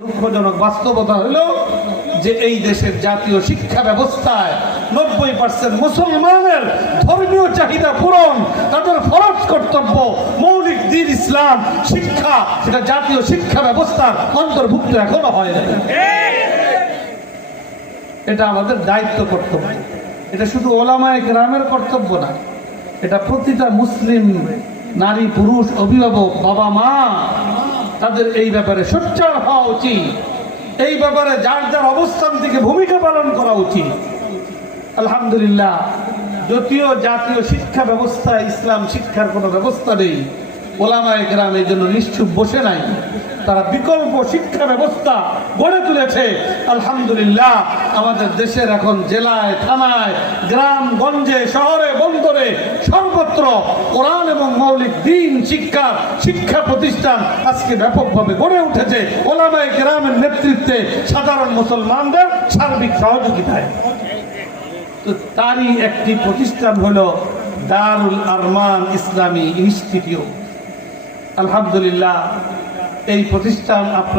দুঃখজনক বাস্তবতা হলো যে এই দেশের জাতীয় শিক্ষা ব্যবস্থায় নব্বই পার্সেন্ট মুসলমানের ধর্মীয় চাহিদা পূরণ, তাদের ফরজ কর্তব্য মৌলিক দিন ইসলাম, শিক্ষা, সেটা জাতীয় শিক্ষা ব্যবস্থার অন্তর্ভুক্ত এখনও হয় নাই। এটা আমাদের দায়িত্ব কর্তব্য। এটা শুধু ওলামায় গ্রামের কর্তব্য না, এটা প্রতিটা মুসলিম নারী, পুরুষ, অভিভাবক, বাবা মা তাদের এই ব্যাপারে সোচ্চার হওয়া উচিত। এই ব্যাপারে যার যার অবস্থান থেকে ভূমিকা পালন করা উচিত। আলহামদুলিল্লাহ, যদিও জাতীয় শিক্ষা ব্যবস্থা ইসলাম শিক্ষার কোনো ব্যবস্থা নেই, ওলামায় গ্রাম এই জন্য নিশ্চুপ বসে নাই। তারা বিকল্প শিক্ষা ব্যবস্থা গড়ে তুলেছে। আলহামদুলিল্লাহ, আমাদের দেশের এখন জেলায়, থানায়, গ্রাম, গঞ্জে, শহরে, বন্দরে সর্বত্র কোরআন এবং মৌলিক দিন, শিক্ষা শিক্ষা প্রতিষ্ঠান আজকে ব্যাপকভাবে গড়ে উঠেছে। ওলামায় গ্রামের নেতৃত্বে সাধারণ মুসলমানদের সার্বিক সহযোগিতায়। তো তারই একটি প্রতিষ্ঠান হলো দারুল আরমান ইসলামী ইনস্টিটিউট। আলহামদুলিল্লাহ এই প্রতিষ্ঠান আপনার